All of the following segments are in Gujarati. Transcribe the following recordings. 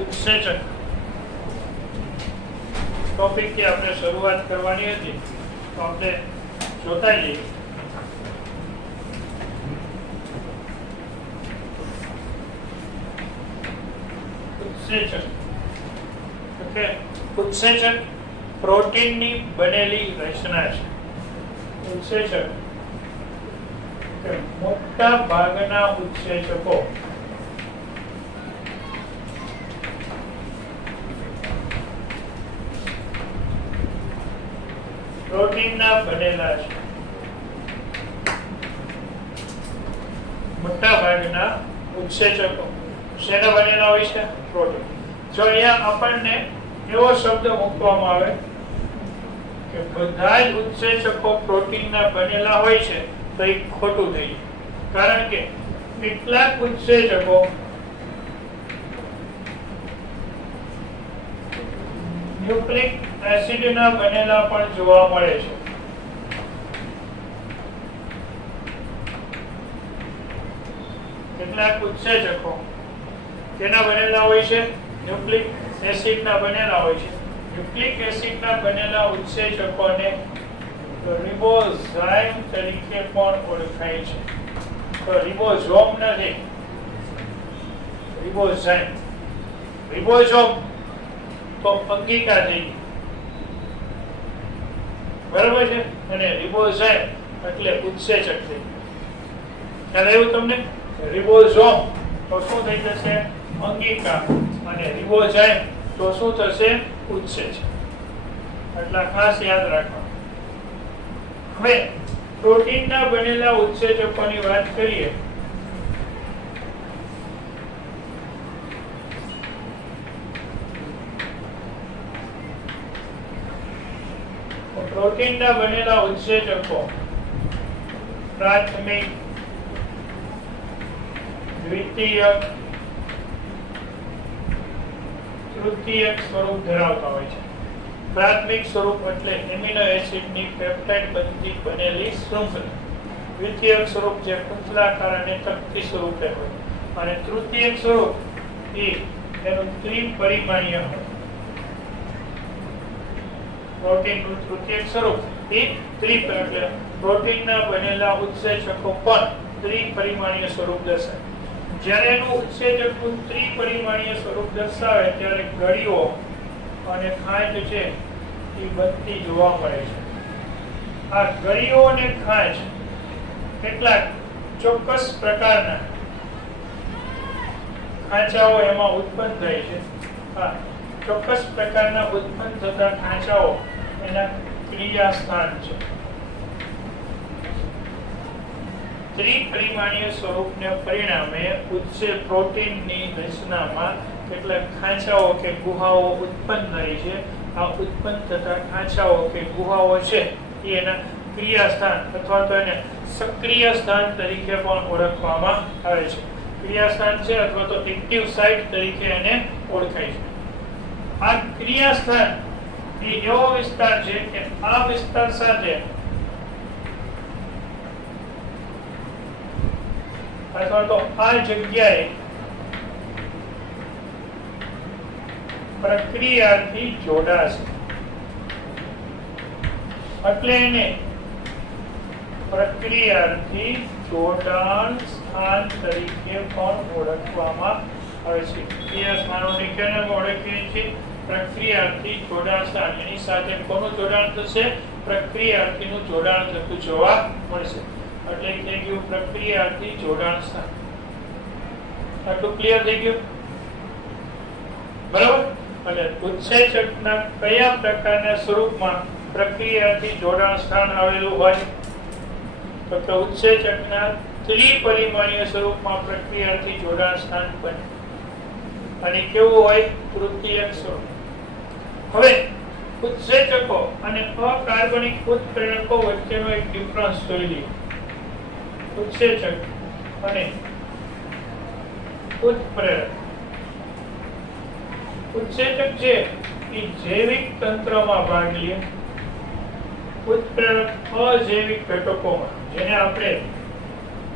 ઉત્સેચક ટોપિક થી આપણે શરૂઆત કરવાની હતી, તો આપણે જોતા જઈએ. ઉત્સેચક ઓકે. ઉત્સેચક પ્રોટીનની બનેલી રચના છે. ઉત્સેચક મોટા ભાગના ઉત્સેચકો પ્રોટીનના બનેલા છે. મોટા ભાગના ઉત્સેચકો શેના બનેલા હોય છે? પ્રોટીન. જો અહીંયા આપણને એવો શબ્દ મૂકવામાં આવે કે બધા જ ઉત્સેચકો પ્રોટીનના બનેલા હોય છે, તો એ ખોટું થઈ જાય. કારણ કે કેટલાક ઉત્સેચકો ન્યુક્લિક એસિડના બનેલા પણ જોવા મળે છે. કેટલાક ઉત્સેચકો કેના બનેલા હોય છે? ન્યુક્લિક એસિડના બનેલા હોય છે. ન્યુક્લિક એસિડના બનેલા ઉત્સેચકોને રિબોઝાઇમ તરીકે પણ ઓળખાય છે. તો રિબોઝોમ નથી, રિબોઝાઇમ. રિબોઝોમ તો અંગિકા થઈ, બરાબર છે, અને રિબોઝાઇમ એટલે ઉત્સેચક થઈ. ખ્યાલ આવ્યું તમને? રિબોઝોમ તો શું થઈ જશે? અંગિકા. અને રિબોઝાઇમ તો શું થશે? ઉત્સેચક. એટલા ખાસ યાદ રાખવા. હવે પ્રોટીનના બનેલા ઉત્સેચકોની વાત કરીએ તો પ્રોટીનના બનેલા ઉત્સેચકો પ્રાથમિક, દ્વિતીયક, તૃતીયક સ્વરૂપ ધરાવતા હોય છે. પ્રાથમિક સ્વરૂપ એટલે એમિનો એસિડની પેપ્ટાઇડ બનતી બનેલી શૃંખલા. દ્વિતીયક સ્વરૂપ જે કુંતલાકાર અને તકતી સ્વરૂપે હોય, અને તૃતીયક સ્વરૂપ એ એનું ત્રિપરિમાણીય હોય. પ્રોટીનનું તૃતીયક સ્વરૂપ એ એટલે પ્રોટીનના બનેલા ઉત્સેચકો પણ ત્રિપરિમાણીય સ્વરૂપ દર્શાવે. જ્યારે એનું ઉત્સેચકનું ત્રિપરિમાણીય સ્વરૂપ દર્શાવે ત્યારે ગળીઓ અને ખાંચ છે એ બનતી જોવા મળે છે. આ ગળીઓ અને ખાંચ કેટલાક ચોક્કસ પ્રકારના ખાંચાઓ એમાં ઉત્પન્ન થાય છે. આ ચોક્કસ પ્રકારના ઉત્પન્ન થતા ખાંચાઓ એના ક્રિયા સ્થાન છે. ત્રિપરિમાણીય સ્વરૂપને પરિણામે પ્રોટીનની રચનામાં કેટલાક ખાંચાઓ કે ગુહાઓ ઉત્પન્ન થાય છે. આ ઉત્પન્ન થતા ખાંચાઓ કે ગુહાઓ છે એ એના ક્રિયા સ્થાન અથવા તો એને સક્રિય સ્થાન તરીકે પણ ઓળખવામાં આવે છે. ક્રિયા સ્થાન છે અથવા તો એક્ટિવ સાઇટ તરીકે એને ઓળખાય છે. આ ક્રિયા સ્થાન એ એવો વિસ્તાર છે કે આ વિસ્તાર સાથે અથવા તો આ જગ્યાએ પ્રક્રિયાથી જોડાશે. એટલે એને પ્રક્રિયાથી જોડાણ સ્થાન તરીકે પણ ઓળખવામાં આવે છે. ક્રિયા સ્થાનોને કેને ઓળખીએ છીએ? પ્રક્રિયાથી જોડાણ સ્થાન. એની સાથે કોનું જોડાણ થશે? પ્રક્રિયાથીનું જોડાણ થતું જોવા મળશે. એટલે થઈ ગયું પ્રક્રિયાથી જોડાણ સ્થાન. આટલું ક્લિયર થઈ ગયું? બરાબર. અને ઉત્સેચકના કયા પ્રકારના સ્વરૂપમાં પ્રક્રિયાથી જોડાણ સ્થાન આવેલું હોય? તો કે ઉત્સેચકના ત્રિપરિમાણીય સ્વરૂપમાં પ્રક્રિયાથી જોડાણ સ્થાન બને. અને કેવું હોય? તૃતીયક સ્વરૂપ. હવે ઉત્સેચકો અને અકાર્બનિક ઉત્પ્રેરકો વચ્ચેનો એક ડિફરન્સ જોઈ લઈએ. ઉત્સેચક અને ઉત્પ્રેરક. ઉત્સેચક છે એ જૈવિક તંત્રમાં ભાગ લે. ઉત્પ્રેરક અજૈવિક ઘટકોમાં, જેને આપણે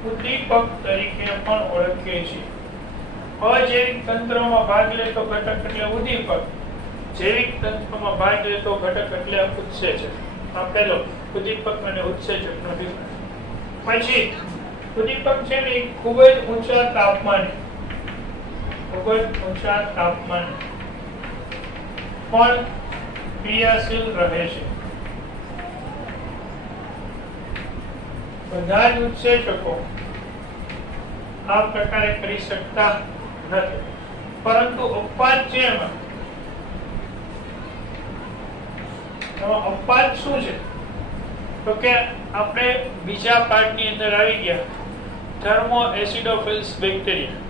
ઉદ્દીપક તરીકે પણ ઓળખીએ છીએ. અજૈવિક તંત્રમાં ભાગ લેતો ઘટક એટલે ઉદ્દીપક, જૈવિક તંત્રમાં ભાગ લેતો ઘટક એટલે ઉત્સેચક. આ પહેલો ઉદ્દીપક અને ઉત્સેચકનો ડિફરન્સ. પછી ઉદ્દીપક છે ને ખૂબ જ ઊંચા તાપમાને પણ ક્રિયાશીલ રહે છે. બધા જ ઉત્સેચકો આ પ્રકારે કરી શકતા નથી, પરંતુ અપવાદ છે એમાં અપવાદ શું છે તો કે આપણે બીજા પાર્ટની અંદર આવી ગયા થર્મો એસિડોફિલ્સ બેક્ટેરિયા.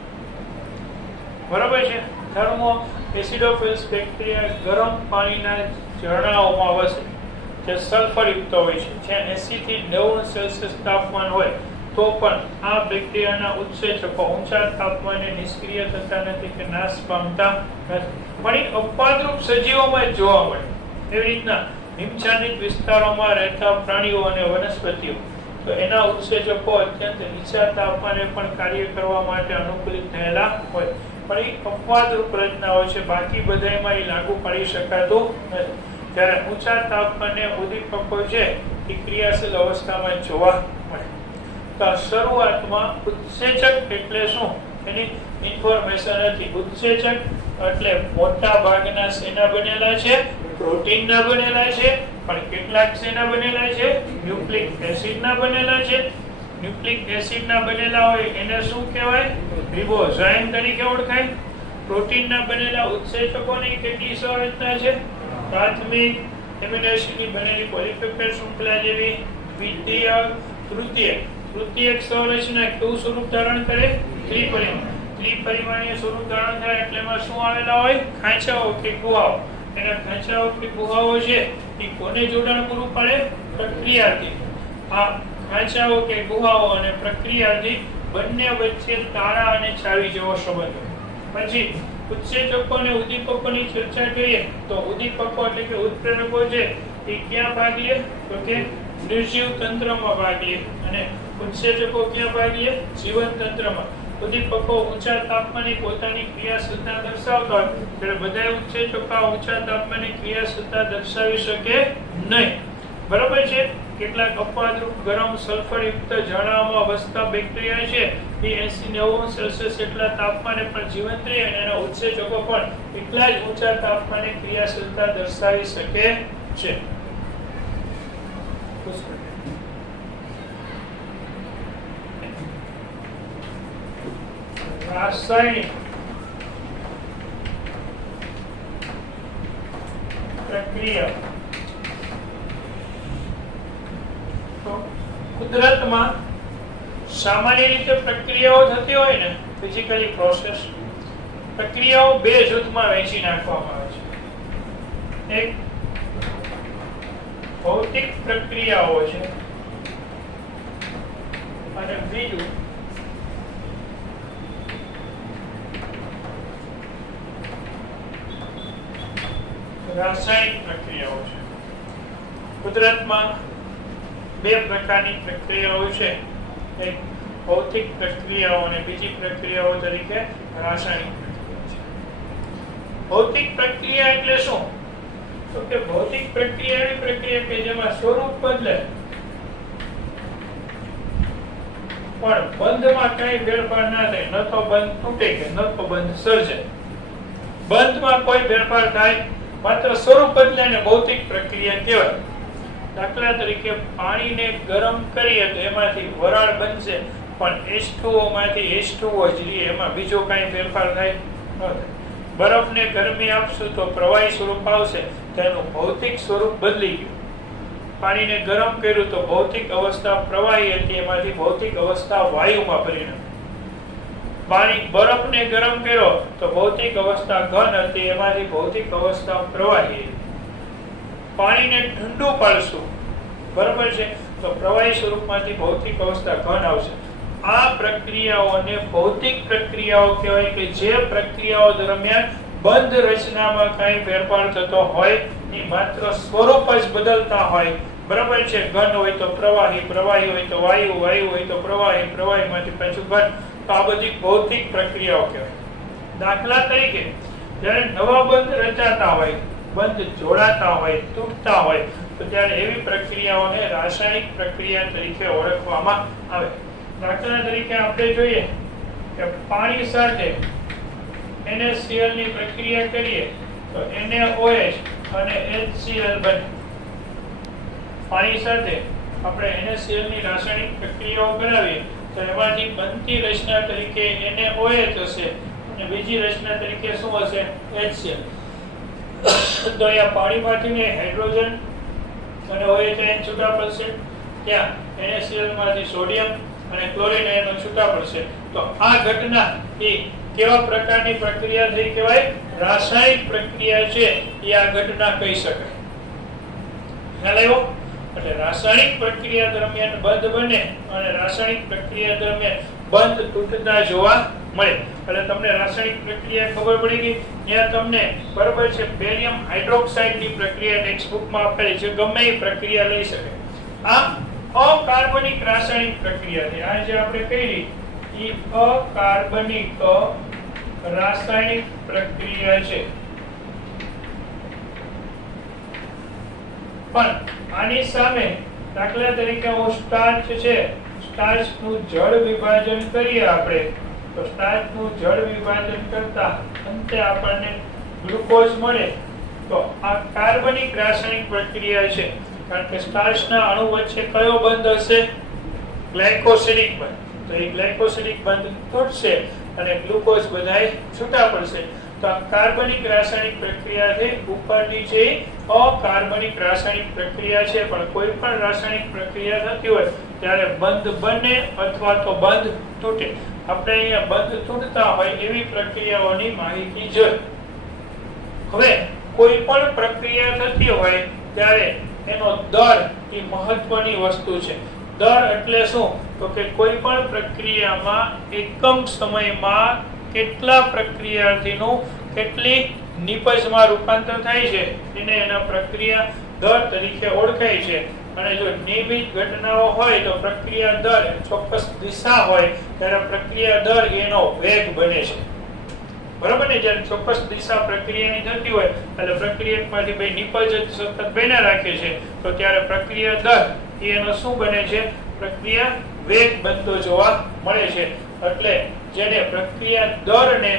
બરાબર છે. થર્મો એસિડોફિલ્સ બેક્ટેરિયા ગરમ પાણીના ઝરણાઓમાં વસે જે સલ્ફર યુક્ત હોય છે. જ્યાં 80 થી 90 સેલ્સિયસ તાપમાન હોય તો પણ આ બેક્ટેરિયાના ઉત્સેચકો ઊંચા તાપમાને નિષ્ક્રિય થતા નથી કે નાશ પામતા નથી, પણ એ અપવાદરૂપ સજીવોમાં જ જોવા મળે. એવી રીતના હિમછાદિત વિસ્તારોમાં રહેતા પ્રાણીઓ અને વનસ્પતિઓ તો એના ઉત્સેચકો અત્યંત નીચા તાપમાને પણ કાર્ય કરવા માટે અનુકૂલિત થયેલા હોય, પણ એ અપવાદરૂપ રચનાઓ છે. બાકી બધામાં એ લાગુ પાડી શકાતું નથી. જ્યારે ઊંચા તાપમાને ઉદ્દીપકો છે એ ક્રિયાશીલ અવસ્થામાં જોવા મળે. તો શરૂઆતમાં ઉત્સેચક એટલે શું એની ઇન્ફોર્મેશન હતી. ઉત્સેચક એટલે મોટા ભાગના શેના બનેલા છે? પ્રોટીનના બનેલા છે, પણ કેટલાક શેના બનેલા છે? ન્યુક્લિક એસિડના બનેલા છે. ન્યુક્લિક એસિડના બનેલા હોય એને શું કહેવાય? રિબોઝાઇમ તરીકે ઓળખાય. પ્રોટીનના બનેલા ઉત્સેચકોની કેટલી સંરચના છે? પ્રાથમિક એમિનો એસિડની બનેલી પોલિપેપ્ટાઇડ શૃંખલા જેવી દ્વિતીયક, તૃતીયક સંરચના કેવું સ્વરૂપ ધારણ કરે? ત્રિપરિમાણીય સ્વરૂપ ધારણ કરે. એટલે એમાં શું આવેલા હોય? ખાંચાઓ કે ગુહાઓ. એના ખાંચાઓ કે ગુહાઓ છે એ કોને જોડાણ પૂરું પાડે? પ્રક્રિયાથી. આ ખાંચાઓ કે ગુહાઓ અને પ્રક્રિયાથી બંને વચ્ચે તારા અને ચાવી જેવો સંબંધ હોય. પછી ઉત્સેચકો અને ઉદ્દીપકોની ચર્ચા કરીએ તો ઉદ્દીપકો એટલે કે ઉત્પ્રેરકો છે એ ક્યાં ભાગ લે? તો કે નિર્જીવ તંત્રમાં ભાગ લે, અને ઉત્સેચકો ક્યાં ભાગ લે? જીવન તંત્રમાં. ઉદ્દીપકો ઊંચા તાપમાને પોતાની ક્રિયાશીલતા દર્શાવતા હોય ત્યારે બધા ઉત્સેચકો ઊંચા તાપમાને ક્રિયાશીલતા દર્શાવી શકે નહીં. બરાબર છે. કેટલાક અપવાદરૂપ ગરમ સલ્ફરયુક્ત ઝરણાઓમાં વસતા બેક્ટેરિયા છે એ 80-90 સેલ્સિયસ એટલા તાપમાને પણ જીવંત રહે અને એના ઉત્સેચકો પણ એટલા જ ઊંચા તાપમાને ક્રિયાશીલતા દર્શાવી શકે છે. રાસાયણિક પ્રક્રિયા કુદરતમાં સામાન્ય રીતે પ્રક્રિયાઓ થતી હોય ને, ફિઝિકલી પ્રોસેસ પ્રક્રિયાઓ બે જૂથમાં વહેંચી નાખવામાં આવે છે. એક ભૌતિક પ્રક્રિયાઓ છે અને બીજું રાસાયણિક પ્રક્રિયાઓ છે. કુદરતમાં બે પ્રકારની પ્રક્રિયાઓ છે. એક ભૌતિક પ્રક્રિયાઓ અને બીજી પ્રક્રિયાઓ તરીકે રાસાયણિક પ્રક્રિયા છે. ભૌતિક પ્રક્રિયા એટલે શું? તો કે ભૌતિક પ્રક્રિયા એવી પ્રક્રિયા કે જેમાં સ્વરૂપ બદલે પણ બંધમાં કઈ ફેરફાર ના થાય. ન તો બંધ તૂટે કે ન તો બંધ સર્જે. બંધમાં કોઈ ફેરફાર થાય, માત્ર સ્વરૂપ બદલે ને ભૌતિક પ્રક્રિયા કહેવાય. દાખલા તરીકે પાણીને ગરમ કરીએ તો એમાંથી વરાળ બનશે, પણ H2O માંથી H2O જ રહે, એમાં બીજો કાંઈ ફેરફાર થાય ન થાય. બરફને ગરમી આપશું તો પ્રવાહી સ્વરૂપ આવશે, તેનું ભૌતિક સ્વરૂપ બદલી ગયું. પાણીને ગરમ કર્યું તો ભૌતિક અવસ્થા પ્રવાહી હતી, એમાંથી ભૌતિક અવસ્થા વાયુમાં પરિણમી. બરફને ગરમ કર્યો તો ભૌતિક અવસ્થા ઘન હતી, એમાંથી ભૌતિક અવસ્થા પ્રવાહી. પાણીને ઠંડુ પાડશું, બરાબર છે, તો પ્રવાહી સ્વરૂપમાંથી ભૌતિક અવસ્થા ઘન આવશે. આ પ્રક્રિયાઓને ભૌતિક પ્રક્રિયાઓ કહેવાય કે જે પ્રક્રિયાઓ દરમિયાન બંધ રચનામાં કાંઈ ફેરફાર થતો હોય એ માત્ર સ્વરૂપ જ બદલતા હોય. બરાબર છે. ઘન હોય તો પ્રવાહી, પ્રવાહી હોય તો વાયુ, વાયુ હોય તો પ્રવાહી, પ્રવાહીમાંથી પાછું ઘન. તો આ બધી ભૌતિક પ્રક્રિયાઓ કહેવાય. દાખલા તરીકે જ્યારે નવા બંધ રચાતા હોય, બંધ જોડાતા હોય, તૂટતા હોય, તો ત્યારે એવી પ્રક્રિયાઓને રાસાયણિક પ્રક્રિયા તરીકે ઓળખવામાં આવે. દાખલા તરીકે આપણે જોઈએ કે પાણી સાથે NaCl ની પ્રક્રિયા કરીએ તો NaOH અને HCl બને. પાણી સાથે આપણે NaCl ની રાસાયણિક પ્રક્રિયાઓ કરાવીએ તો એમાંથી બનતી રચના તરીકે NaOH હશે અને બીજી રચના તરીકે શું હશે? HCl. તો અહીંયા પાણીમાંથી હાઇડ્રોજન અને OH આયન છૂટા પડશે, ત્યાં NaCl માંથી સોડિયમ અને ક્લોરીન આયનો છૂટા પડશે. તો આ ઘટના એ કેવા પ્રકારની પ્રક્રિયા થઈ કહેવાય? રાસાયણિક પ્રક્રિયા છે એ આ ઘટના કહી શકાય. ખ્યાલ આવ્યો? એટલે રાસાયણિક પ્રક્રિયા દરમિયાન બંધ બને અને રાસાયણિક પ્રક્રિયા દરમિયાન બંધ તૂટતા જોવા મળે. એટલે તમને રાસાયણિક પ્રક્રિયા ખબર પડી ગઈ. ત્યાં તમને બરાબર છે બેરિયમ હાઇડ્રોક્સાઇડ ની પ્રક્રિયા ટેક્સ્ટ બુકમાં આપેલી છે, ગમે એ પ્રક્રિયા લઈ શકે. આ અકાર્બનિક રાસાયણિક પ્રક્રિયા છે. આ જે આપણે કરી એ અકાર્બનિક રાસાયણિક પ્રક્રિયા છે. પણ આની સામે દાખલા તરીકે હું સ્ટાર્ચ છે, સ્ટાર્ચ નું જળ વિભાજન કરીએ આપણે, તો સ્ટાર્ચ નું જળ વિભાજન કરતા અંતે આપણને ગ્લુકોઝ મળે. તો આ કાર્બનિક રાસાયણિક પ્રક્રિયા છે, કારણ કે સ્ટાર્ચના અણુ વચ્ચે કયો બંધ હશે? ગ્લાયકોસિડિક બંધ. તો એ ગ્લાયકોસિડિક બંધ તૂટશે અને ગ્લુકોઝ બધાય છૂટા પડશે. તો આ કાર્બનિક રાસાયણિક પ્રક્રિયા છે. ઉપરની જે અકાર્બનિક રાસાયણિક પ્રક્રિયા છે, પણ કોઈ પણ રાસાયણિક પ્રક્રિયા થતી હોય ત્યારે બંધ બને અથવા તો બંધ તૂટે. આપણે અહીંયા બંધ તૂટતા હોય એવી પ્રક્રિયાઓની માહિતી જોઈએ. હવે કોઈ પણ પ્રક્રિયા થતી હોય ત્યારે એનો દર એ મહત્વની વસ્તુ છે. દર એટલે શું? તો કે કોઈ પણ પ્રક્રિયામાં એકમ સમયમાં કેટલા પ્રક્રિયાર્થીનું કેટલી નિપજમાં રૂપાંતર થાય છે એને એના પ્રક્રિયા દર તરીકે ઓળખાય છે. અને જો નિયમિત ઘટનાઓ હોય તો પ્રક્રિયા દર ચોક્કસ દિશા હોય ત્યારે પ્રક્રિયા દર એનો વેગ બને છે. બરાબર ને? જ્યારે ચોક્કસ દિશા પ્રક્રિયાની થતી હોય એટલે પ્રક્રિયામાંથી બે નિપજ સતત બન્યા રાખે છે, તો ત્યારે પ્રક્રિયા દર એનો શું બને છે? પ્રક્રિયા વેગ બનતો જોવા મળે છે. એટલે જેને પ્રક્રિયા દરને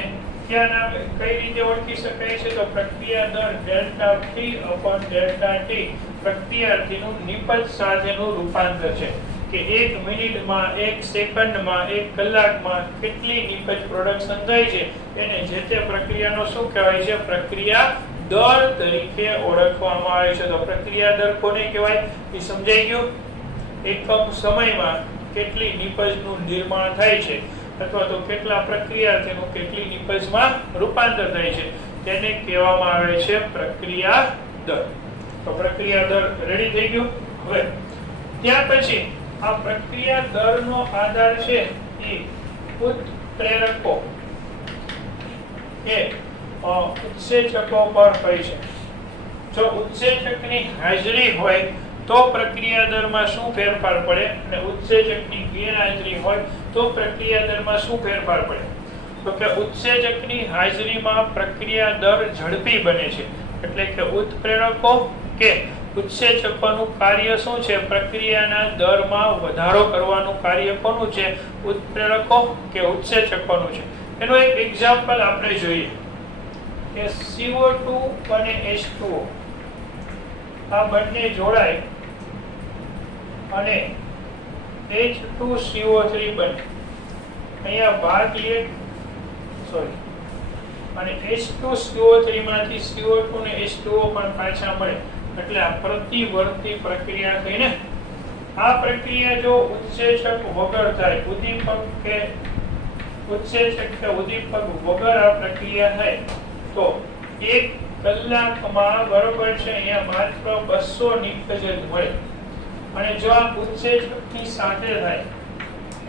કઈ રીતે ઓળખી શકાય છે? તો પ્રક્રિયા દર delta t upon delta t પ્રક્રિયાર્થીનું નિપજ સાથેનું રૂપાંતર છે કે 1 મિનિટમાં, 1 સેકન્ડમાં, 1 કલાકમાં કેટલી નિપજ પ્રોડક્શન થાય છે એને જે તે પ્રક્રિયાનો શું કહેવાય છે? પ્રક્રિયા દર તરીકે ઓળખવામાં આવે છે. તો પ્રક્રિયા દર કોને કહેવાય એ સમજાઈ ગયું? એકમ સમયમાં કેટલી નિપજનું નિર્માણ થાય છે અથવા તો કેટલા પ્રક્રિયાર્થીનું કેટલી નિપજમાં રૂપાંતર થાય છે તેને કહેવામાં આવે છે પ્રક્રિયા દર. તો પ્રક્રિયા દર રેડી થઈ ગયું. હવે ત્યાર પછી આ પ્રક્રિયા દરનો આધાર છે એ ઉત્પ્રેરકો કે ઉત્સેચકો પર હોય છે. જો ઉત્સેચકની હાજરી હોય તો પ્રક્રિયા દરમાં શું ફેરફાર પડે અને ઉત્સેચકની ગેરહાજરી હોય તો પ્રક્રિયા દરમાં શું ફેરફાર પડે? તો કે ઉત્સેચકની હાજરીમાં પ્રક્રિયા દર ઝડપી બને છે. એટલે કે ઉત્પ્રેરકો કે ઉત્સેચકોનું કાર્ય શું છે? પ્રક્રિયાના દરમાં વધારો કરવાનું કાર્ય કોનું છે? ઉત્પ્રેરકો કે ઉત્સેચકોનું છે. એનો એક એક્ઝામ્પલ આપણે જોઈએ કે CO2 અને H2O આ બંને જોડાય અને H2CO3 બને. અહીંયા ભાગ અને H2CO3 માંથી CO2 ને H2O પણ પાછા મળે એટલે આ પ્રતિવર્તી પ્રક્રિયા થઈને આ પ્રક્રિયા જો ઉત્સેચક વગર થાય, ઉત્સેચક કે ઉદ્દીપક વગર આ પ્રક્રિયા થાય તો 1 કલાકમાં બરોબર છે અહીંયા માત્ર 200 નિપજ જ મળે. અને જો આ ઉત્સેચકની સાથે થાય,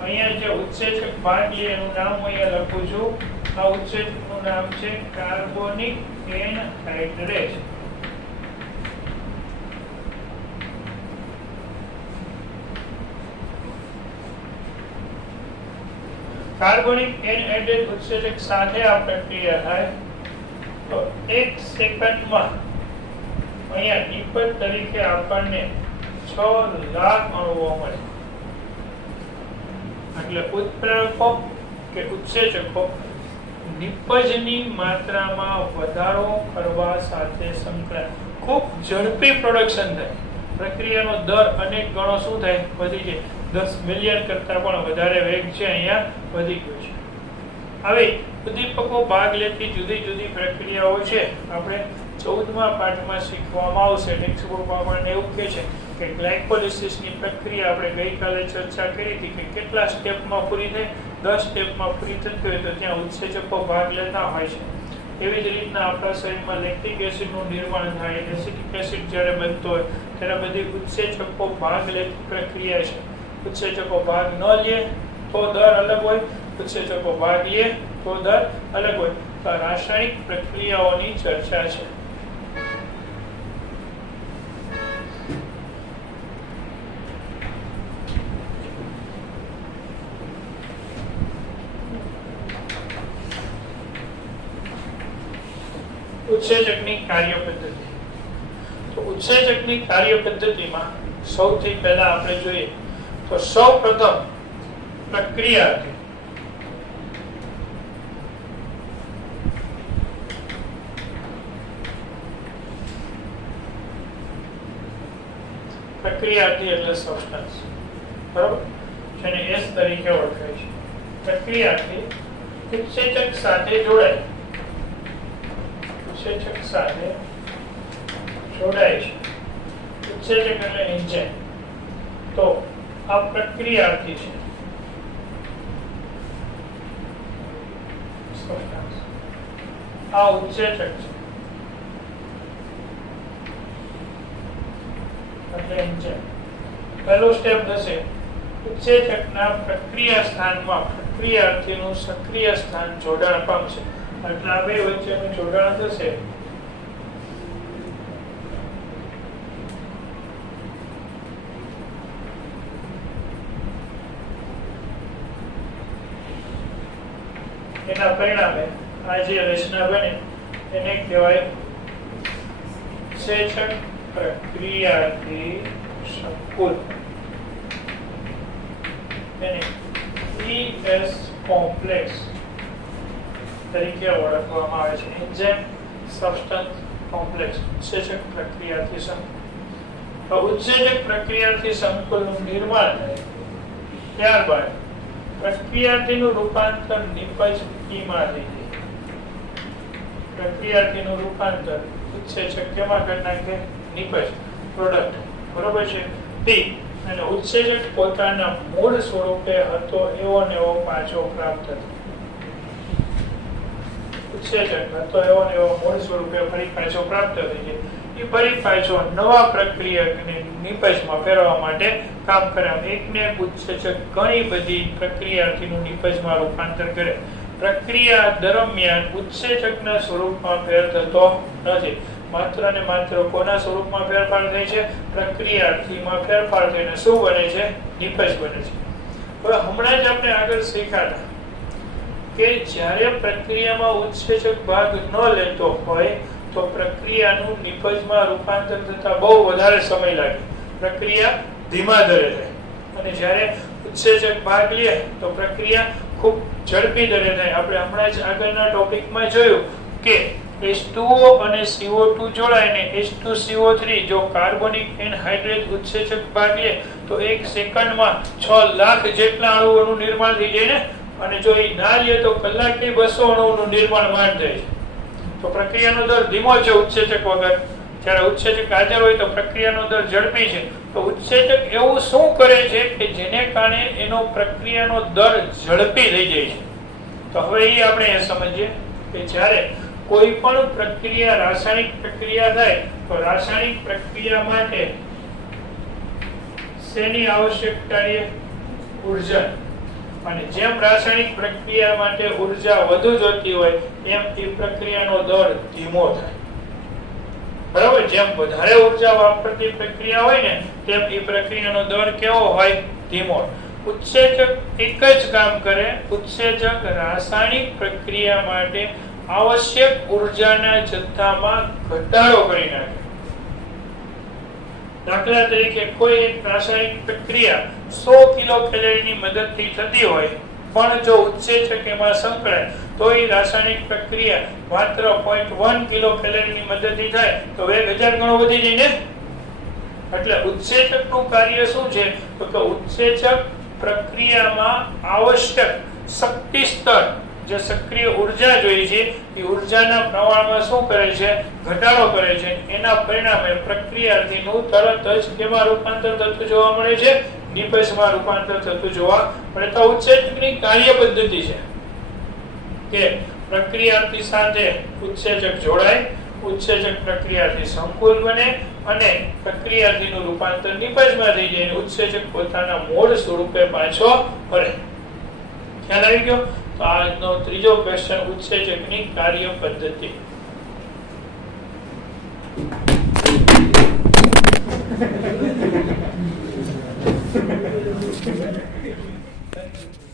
અહીંયા જે ઉત્સેચક ભાગ લે એનું નામ અહીંયા લખું છું. આ ઉત્સેચકનું નામ છે કાર્બોનિક એનહાઇડ્રેટ. કાર્બનિક એનહાઇડ્રેટ ઉત્સેચક સાથે આ પ્રક્રિયા થાય તો 1 સેકન્ડમાં અહીંયા નિપજ તરીકે આપણને 6 લાખ અણુઓ મળે. એટલે ઉત્પ્રેરકો કે ઉત્સેચકો નિપજની માત્રામાં વધારો કરવા સાથે સંકળાય ખૂબ ઝડપી પ્રોડક્શન થાય. પ્રક્રિયાનો દર અનેક ગણો શું થાય વધી જાય. 10 મિલિયન કરતા પણ વધારે વેગ છે અહીંયા વધી ગયો છે. હવે ઉદ્દીપકો ભાગ લેતી જુદી જુદી પ્રક્રિયાઓ છે આપણે 14મા પાઠમાં શીખવામાં આવશે. ટેક્સ્ટ બુકમાં પણ એવું કહે છે કે ગ્લાયકોલિસિસની પ્રક્રિયા આપણે ગઈકાલે ચર્ચા કરી હતી કે કેટલા સ્ટેપમાં પૂરી થાય. 10 સ્ટેપમાં પૂરી થતી હોય તો ત્યાં ઉત્સેચકો ભાગ લેતા હોય છે. એવી જ રીતના આપણા શરીરમાં લેક્ટિક એસિડનું નિર્માણ થાય, એસિટિક એસિડ જ્યારે બનતો હોય ત્યારે બધી ઉત્સેચકો ભાગ લેતી પ્રક્રિયા છે. ઉત્સેચકો ભાગ ન લે તો દર અલગ હોય, ઉત્સેચકો ભાગ લે તો દર અલગ હોય. તો રાસાયણિક પ્રક્રિયાઓની ચર્ચા છે. ઉત્સેચકની કાર્ય પદ્ધતિ. તો ઉત્સેચકની કાર્ય પદ્ધતિમાં સૌથી પહેલા આપણે જોઈએ તો સૌપ્રથમ પ્રક્રિયાર્થી. પ્રક્રિયાર્થી એટલે સબસ્ટન્સ, બરાબર, જેને S તરીકે ઓળખાય છે. પ્રક્રિયાર્થી ઉત્સેચક સાથે જોડાય, ઉત્સેચક સાથે જોડાય છે. ઉત્સેચક એટલે એન્ઝાઇમ. તો આ પ્રક્રિયાર્થી છે. આ ઉત્સેચક છે એટલે એન્ઝાઇમ. પહેલો સ્ટેપ થશે ઉત્સેચકના પ્રક્રિયા સ્થાનમાં પ્રક્રિયાર્થીનું સક્રિય સ્થાન જોડાણ પામશે. એટલે આ બે વચ્ચેનું જોડાણ થશે. એના પરિણામે આ જે રચના બને એને કહેવાય ઉત્સેચક પ્રક્રિયાથી સંકુલ. એને ES કોમ્પ્લેક્સ તરીકે ઓળખવામાં આવે છે. એન્ઝાઇમ સબસ્ટન્સ કોમ્પ્લેક્સ ઉત્સેચક પ્રક્રિયાથી સંકુલ. ઉત્સેચક પ્રક્રિયાથી સંકુલનું નિર્માણ થાય ત્યારબાદ પ્રક્રિયાર્થીનું રૂપાંતર નિપજ માં થઈ જાય. પ્રક્રિયાર્થીનું રૂપાંતર ઉત્સેચક કેમાં કરી નાખે? નિપજ, પ્રોડક્ટ, બરોબર છે. ટી અને ઉત્સેચક પોતાના મૂળ સ્વરૂપે હતો એવો ને એવો પાછો પ્રાપ્ત થતો. ઉત્સેચક હતો એવો ને એવો મૂળ સ્વરૂપે ફરી પાછો પ્રાપ્ત થઈ જાય. એ ફરી પાછો નવા પ્રક્રિયકને નિપજમાં ફેરવવા માટે કામ કરે. એકને એક ઉત્સેચક ઘણી બધી પ્રક્રિયાર્થીનું નિપજમાં રૂપાંતર કરે. પ્રક્રિયા દરમિયાન ઉત્સેચકના સ્વરૂપમાં ફેર થતો નથી. માત્ર ને માત્ર કોના સ્વરૂપમાં ફેરફાર થાય છે? પ્રક્રિયાર્થીમાં ફેરફાર થઈને શું બને છે? નિપજ બને છે. હવે હમણાં જ આપણે આગળ શીખ્યા કે જ્યારે પ્રક્રિયામાં ઉત્સેચક ભાગ ન લેતો હોય તો પ્રક્રિયાનું નિપજમાં રૂપાંતર થતા બહુ વધારે સમય લાગે. પ્રક્રિયા ધીમા દરે થાય. અને જ્યારે ઉત્સેચક ભાગ લે તો પ્રક્રિયા ખૂબ ઝડપી દરે થાય. આપણે હમણાં જ આગળના ટોપિકમાં જોયું કે H2O અને CO2 જોડાઈને H2CO3 જો કાર્બનિક એનહાઇડ્રેટ ઉત્સેચક ભાગ લે તો 1 સેકન્ડમાં 6 લાખ જેટલા અણુઓનું નિર્માણ થઈ જાય ને. અને જો એ ના લે તો કલાકે 200 અણુઓનું નિર્માણ માંડ થાય છે. તો પ્રક્રિયાનો દર ધીમો છે ઉત્સેચક વગર. જ્યારે ઉત્સેચક હાજર હોય તો પ્રક્રિયાનો દર ઝડપી છે. તો ઉત્સેચક એવું શું કરે છે કે જેને કારણે એનો પ્રક્રિયાનો દર ઝડપી થઈ જાય છે? તો હવે એ આપણે સમજીએ કે જ્યારે કોઈ પણ પ્રક્રિયા રાસાયણિક પ્રક્રિયા થાય તો રાસાયણિક પ્રક્રિયા માટે શેની આવશ્યકતા છે? ઉર્જા. અને જેમ રાસાયણિક પ્રક્રિયા માટે ઉર્જા વધુ જોતી હોય એમ એ પ્રક્રિયાનો દર ધીમો થાય. બરાબર, જેમ વધારે ઉર્જા વાપરતી પ્રક્રિયા હોય ને તેમ એ પ્રક્રિયાનો દર કેવો હોય? ધીમો. ઉત્સેચક એક જ કામ કરે, ઉત્સેચક રાસાયણિક પ્રક્રિયા માટે આવશ્યક ઉર્જાના જથ્થામાં ઘટાડો કરી નાખે. દાખલા તરીકે કોઈ એક રાસાયણિક પ્રક્રિયા 100 કિલોકેલરીની મદદથી થતી હોય, પણ જો ઉત્સેચક એમાં સંકળાય તો એ રાસાયણિક પ્રક્રિયા માત્ર 0.1 કિલોકેલરીની મદદથી થાય તો વેગ 1000 ગણો વધી જાય ને. એટલે ઉત્સેચકનું કાર્ય શું છે? તો કે ઉત્સેચક પ્રક્રિયામાં આવશ્યક શક્તિ સ્તર, જે સક્રિય ઉર્જા જોઈએ છે એ ઉર્જાના પ્રમાણમાં શું કરે છે? ઘટાડો કરે છે. એના પરિણામે પ્રક્રિયાર્થીનું તરત જ કેમાં રૂપાંતર થતું જોવા મળે છે? નિપજમાં રૂપાંતર થતું જોવા મળે. તો ઉત્સેચકની કાર્ય પદ્ધતિ છે કે પ્રક્રિયાર્થી સાથે ઉત્સેચક જોડાય, ઉત્સેચક પ્રક્રિયાથી સંકુલ બને અને પ્રક્રિયાર્થીનું રૂપાંતર નિપજમાં થઈ જાય, ઉત્સેચક પોતાના મૂળ સ્વરૂપે પાછો ફરે. ખ્યાલ આવી ગયો? તો આજનો ત્રીજો ક્વેશ્ચન ઉત્સેચકની કાર્ય પદ્ધતિ. Thank you.